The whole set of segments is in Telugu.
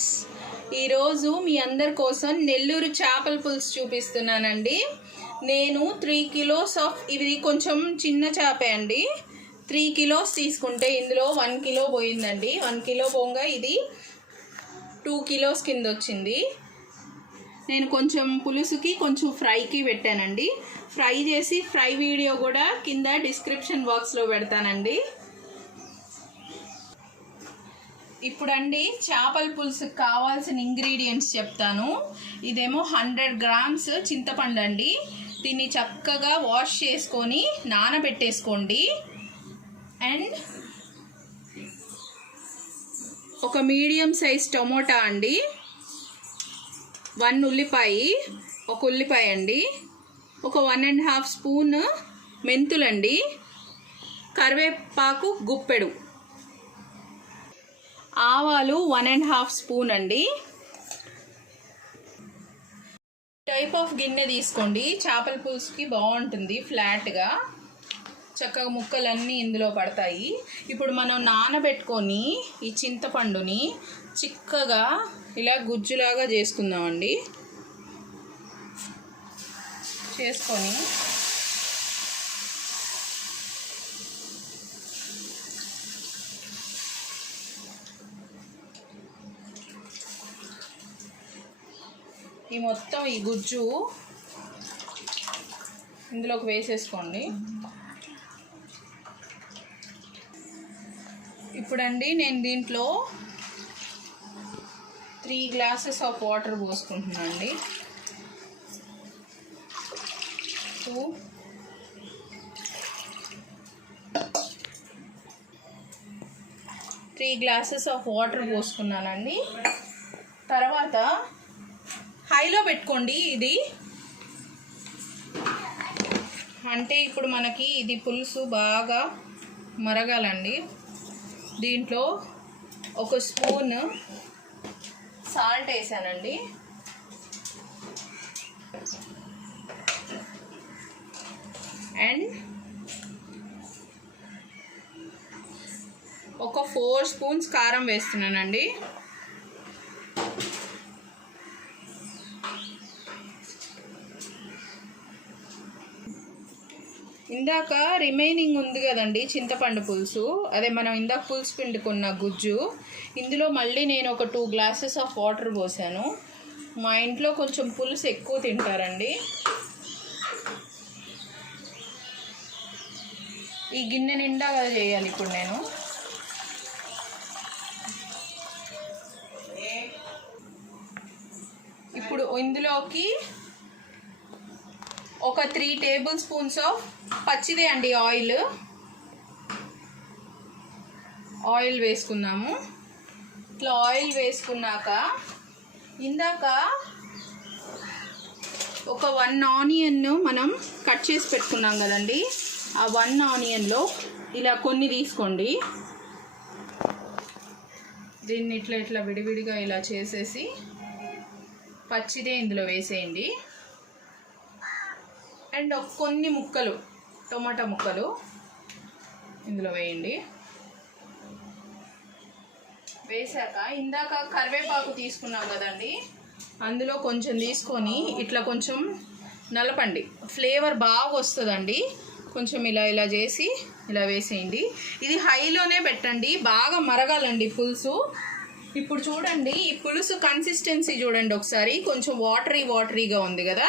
ఫ్రెండ్స్, ఈరోజు మీ అందరి కోసం నెల్లూరు చేపల పులుసు చూపిస్తున్నానండి. నేను 3 కిలోస్ ఆఫ్ ఇది కొంచెం చిన్న చేపే అండి. 3 కిలోస్ తీసుకుంటే ఇందులో 1 కిలో పోయిందండి. 1 కిలో పోగా ఇది 2 కిలోస్ కింద వచ్చింది. నేను కొంచెం పులుసుకి కొంచెం ఫ్రైకి పెట్టానండి. ఫ్రై చేసి ఫ్రై వీడియో కూడా కింద డిస్క్రిప్షన్ బాక్స్లో పెడతానండి. ఇప్పుడండి చేపల పులుసుకి కావాల్సిన ఇంగ్రీడియంట్స్ చెప్తాను. ఇదేమో 100 గ్రామ్స్ చింతపండు అండి. దీన్ని చక్కగా వాష్ చేసుకొని నానబెట్టేసుకోండి. అండ్ ఒక మీడియం సైజ్ టమోటా అండి, 1 ఉల్లిపాయ, ఒక ఉల్లిపాయ అండి, ఒక 1.5 స్పూన్ మెంతులండి, కరివేపాకు గుప్పెడు, ఆవాలు 1.5 స్పూన్ అండి. టైప్ ఆఫ్ గిన్నె తీసుకోండి, చేపల పులుసుకి బాగుంటుంది. ఫ్లాట్గా చక్కగా ముక్కలన్నీ ఇందులో పడతాయి. ఇప్పుడు మనం నానబెట్టుకొని ఈ చింతపండుని చిక్కగా ఇలా గుజ్జులాగా చేసుకుందామండి. చేసుకొని ఈ మొత్తం ఈ గుజ్జు ఇందులోకి వేసేసుకోండి. ఇప్పుడండి నేను దీంట్లో 3 గ్లాసెస్ ఆఫ్ వాటర్ పోసుకుంటున్నాను అండి. 3 గ్లాసెస్ ఆఫ్ వాటర్ పోసుకున్నానండి. తర్వాత హైలో పెట్టుకోండి. ఇది అంటే ఇప్పుడు మనకి ఇది పులుసు బాగా మరగాలండి. దీంట్లో 1 స్పూన్ సాల్ట్ వేసానండి. అండ్ ఒక 4 స్పూన్స్ కారం వేస్తున్నానండి. ఇందాక రిమైనింగ్ ఉంది కదండి చింతపండు పులుసు, అదే మనం ఇందాక పులుసు పిండుకున్న గుజ్జు, ఇందులో మళ్ళీ నేను ఒక 2 గ్లాసెస్ ఆఫ్ వాటర్ పోసాను. మా ఇంట్లో కొంచెం పులుసు ఎక్కువ తింటారండి. ఈ గిన్నె నిండా కదా చేయాలి ఇప్పుడు నేను. ఇప్పుడు ఇందులోకి ఒక 3 టేబుల్ స్పూన్స్ ఆఫ్ పచ్చిదే అండి ఆయిల్ వేసుకున్నాము. ఇట్లా ఆయిల్ వేసుకున్నాక ఇందాక ఒక 1 ఆనియన్ మనం కట్ చేసి పెట్టుకున్నాం కదండి, ఆ 1 ఆనియన్లో ఇలా కొన్ని తీసుకోండి. దీన్ని ఇట్లా ఇట్లా విడివిడిగా ఇలా చేసేసి పచ్చిదే ఇందులో వేసేయండి. అండ్ కొన్ని ముక్కలు టొమాటో ముక్కలు ఇందులో వేయండి. వేసాక ఇందాక కరివేపాకు తీసుకున్నాం కదండి, అందులో కొంచెం తీసుకొని ఇట్లా కొంచెం నలపండి. ఫ్లేవర్ బాగా వస్తుందండి. కొంచెం ఇలా ఇలా చేసి ఇలా వేసేయండి. ఇది హైలోనే పెట్టండి, బాగా మరగాలండి పులుసు. ఇప్పుడు చూడండి ఈ పులుసు కన్సిస్టెన్సీ చూడండి ఒకసారి. కొంచెం వాటరీగా ఉంది కదా,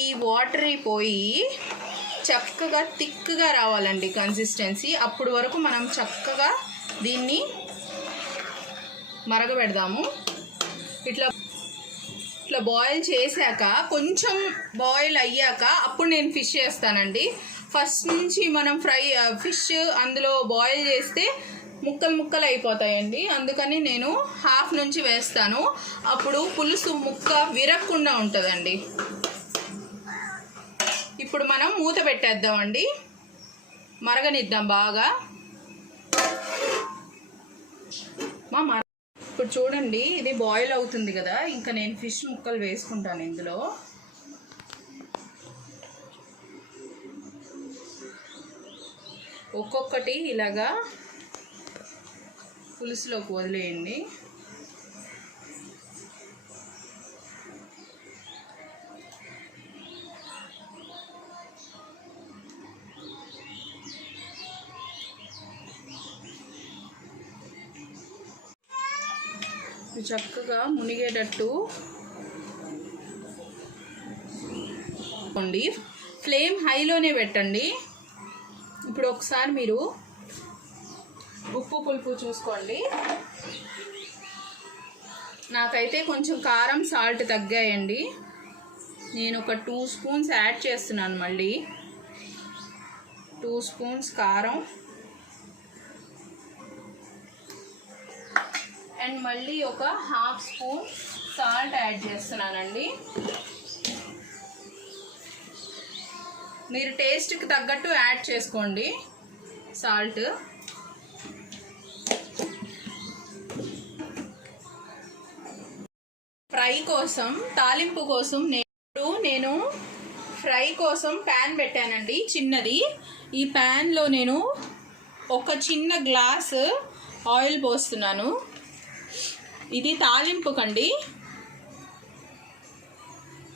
ఈ వాటరీ పోయి చక్కగా థిక్గా రావాలండి కన్సిస్టెన్సీ. అప్పుడు వరకు మనం చక్కగా దీన్ని మరగబెడదాము. ఇట్లా ఇట్లా బాయిల్ చేశాక కొంచెం బాయిల్ అయ్యాక అప్పుడు నేను ఫిష్ వేస్తానండి. ఫస్ట్ నుంచి మనం ఫిష్ అందులో బాయిల్ చేస్తే ముక్కలు అయిపోతాయండి. అందుకని నేను హాఫ్ నుంచి వేస్తాను. అప్పుడు పులుసు ముక్క విరగకుండా ఉంటుందండి. ఇప్పుడు మనం మూత పెట్టేద్దామండి, మరగనిద్దాం బాగా. ఇప్పుడు చూడండి ఇది బాయిల్ అవుతుంది కదా, ఇంకా నేను ఫిష్ ముక్కలు వేసుకుంటాను ఇందులో. ఒక్కొక్కటి ఇలాగా పులుసులోకి వదిలేయండి. చక్కగా మునిగేటట్టు ఫ్లేమ్ హైలోనే పెట్టండి. ఇప్పుడు ఒకసారి మీరు ఉప్పు పులుపు చూసుకోండి. నాకైతే కొంచెం కారం సాల్ట్ తగ్గాయండి. నేను ఒక 2 స్పూన్స్ యాడ్ చేస్తున్నాను. మళ్ళీ 2 స్పూన్స్ కారం అండ్ మళ్ళీ ఒక 1/2 స్పూన్ సాల్ట్ యాడ్ చేస్తున్నానండి. మీరు టేస్ట్కి తగ్గట్టు యాడ్ చేసుకోండి సాల్ట్. ఫ్రై కోసం, తాలింపు కోసం నేను ఫ్రై కోసం ప్యాన్ పెట్టానండి చిన్నది. ఈ ప్యాన్లో నేను ఒక చిన్న గ్లాస్ ఆయిల్ పోస్తున్నాను. ఇది తాలింపుకండి,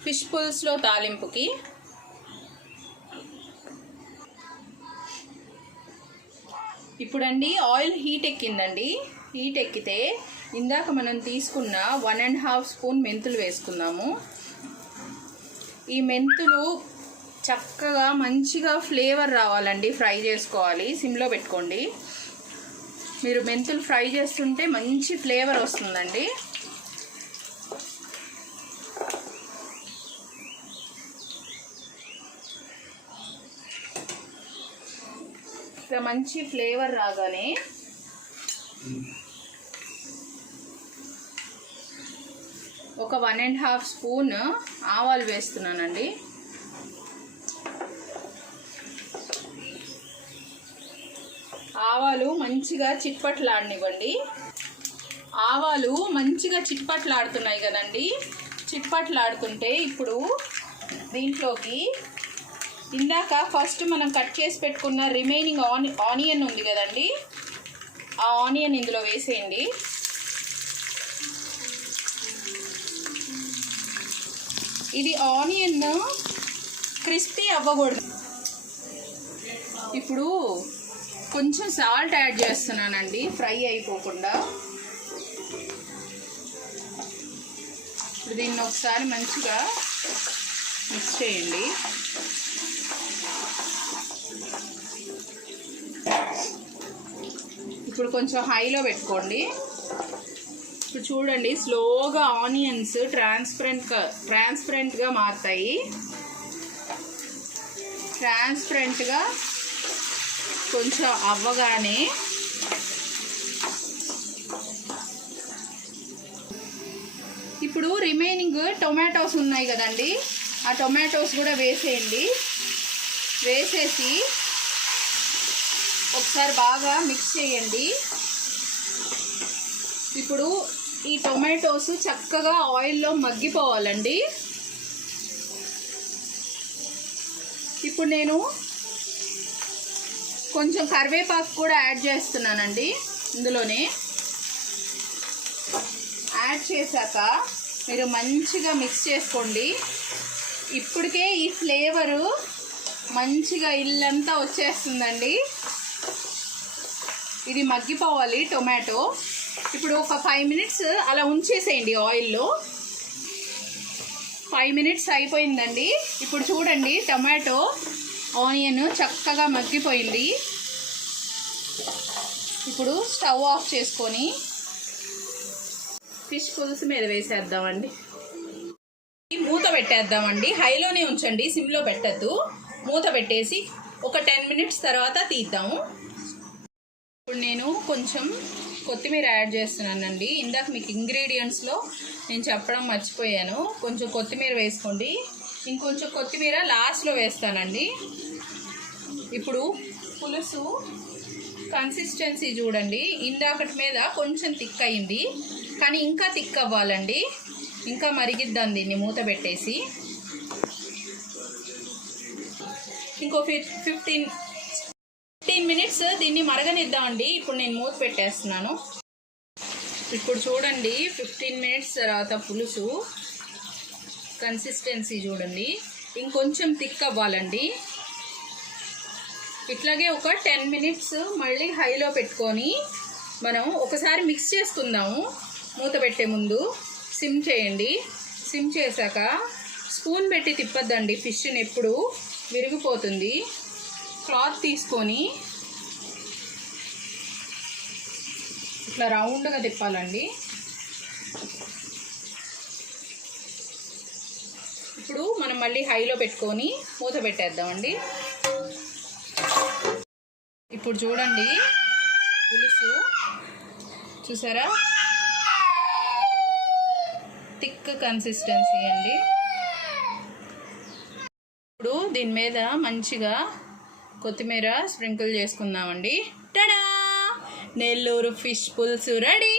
ఫిష్ పుల్స్లో తాలింపుకి. ఇప్పుడండి ఆయిల్ హీట్ ఎక్కిందండి. హీట్ ఎక్కితే ఇందాక మనం తీసుకున్న 1.5 స్పూన్ మెంతులు వేసుకుందాము. ఈ మెంతులు చక్కగా మంచిగా ఫ్లేవర్ రావాలండి, ఫ్రై చేసుకోవాలి. సిమ్లో పెట్టుకోండి. మీరు మెంతులు ఫ్రై చేస్తుంటే మంచి ఫ్లేవర్ వస్తుందండి. మంచి ఫ్లేవర్ రాగానే ఒక 1.5 స్పూన్ ఆవాలు వేస్తున్నానండి. ఆవాలు మంచిగా చిట్పట్లాడనివ్వండి. ఆవాలు మంచిగా చిట్పట్లాడుతున్నాయి కదండి. చిట్పట్లాడుతుంటే ఇప్పుడు దీంట్లోకి ఇందాక ఫస్ట్ మనం కట్ చేసి పెట్టుకున్న రిమైనింగ్ ఆనియన్ ఉంది కదండి, ఆ ఆనియన్ ఇందులో వేసేయండి. ఇది ఆనియన్ క్రిస్పీ అవ్వకూడదు. ఇప్పుడు కొంచెం సాల్ట్ యాడ్ చేస్తున్నానండి, ఫ్రై అయిపోకుండా. ఇప్పుడు దీన్ని ఒకసారి మంచిగా మిక్స్ చేయండి. ఇప్పుడు కొంచెం హైలో పెట్టుకోండి. ఇప్పుడు చూడండి, స్లోగా ఆనియన్స్ ట్రాన్స్పరెంట్గా మారుతాయి. ట్రాన్స్పరెంట్గా కొంచెం అవ్వగానే ఇప్పుడు రిమైనింగ్ టొమాటోస్ ఉన్నాయి కదండి, ఆ టొమాటోస్ కూడా వేసేయండి. వేసేసి ఒకసారి బాగా మిక్స్ చేయండి. ఇప్పుడు ఈ టొమాటోస్ చక్కగా ఆయిల్లో మగ్గిపోవాలండి. ఇప్పుడు నేను కొంచెం కరివేపాకు కూడా యాడ్ చేస్తున్నానండి ఇందులోనే. యాడ్ చేశాక మీరు మంచిగా మిక్స్ చేసుకోండి. ఇప్పటికే ఈ ఫ్లేవరు మంచిగా ఇల్లంతా వచ్చేస్తుందండి. ఇది మగ్గిపోవాలి టొమాటో. ఇప్పుడు ఒక 5 మినిట్స్ అలా ఉంచేసేయండి ఆయిల్లో. 5 మినిట్స్ అయిపోయిందండి. ఇప్పుడు చూడండి, టొమాటో ఆనియన్ చక్కగా మగ్గిపోయింది. ఇప్పుడు స్టవ్ ఆఫ్ చేసుకొని ఫిష్ పులుసు మీద వేసేద్దామండి. మూత పెట్టేద్దామండి. హైలోనే ఉంచండి, సిమ్లో పెట్టద్దు. మూత పెట్టేసి ఒక 10 మినిట్స్ తర్వాత తీద్దాము. ఇప్పుడు నేను కొంచెం కొత్తిమీర యాడ్ చేస్తున్నానండి. ఇందాక మీకు ఇంగ్రీడియంట్స్లో నేను చెప్పడం మర్చిపోయాను. కొంచెం కొత్తిమీర వేసుకోండి. ఇంకొంచెం కొత్తిమీర లాస్ట్లో వేస్తానండి. ఇప్పుడు పులుసు కన్సిస్టెన్సీ చూడండి, ఇందాకటి మీద కొంచెం థిక్ అయింది, కానీ ఇంకా థిక్ అవ్వాలండి. ఇంకా మరిగిద్దాం దీన్ని మూత పెట్టేసి. ఇంకో 15 మినిట్స్ దీన్ని మరగనిద్దామండి. ఇప్పుడు నేను మూత పెట్టేస్తున్నాను. ఇప్పుడు చూడండి, 15 మినిట్స్ తర్వాత పులుసు కన్సిస్టెన్సీ చూడండి, ఇంకొంచెం థిక్ అవ్వాలండి. ఇట్లాగే ఒక 10 మినిట్స్ మళ్ళీ హైలో పెట్టుకొని మనం ఒకసారి మిక్స్ చేసుకుందాము. మూత పెట్టే ముందు సిమ్ చేయండి. సిమ్ చేశాక స్పూన్ పెట్టి తిప్పద్దండి, ఫిష్ని ఎప్పుడు విరిగిపోతుంది. క్లాత్ తీసుకొని ఇట్లా రౌండ్గా తిప్పాలండి. ఇప్పుడు మనం మళ్ళీ హైలో పెట్టుకొని మూత పెట్టేద్దామండి. ఇప్పుడు చూడండి పులుసు చూసారా, థిక్ కన్సిస్టెన్సీ అండి. ఇప్పుడు దీని మీద మంచిగా కొత్తిమీర స్ప్రింకిల్ చేసుకుందామండి. టడా, నెల్లూరు ఫిష్ పులుసు రెడీ.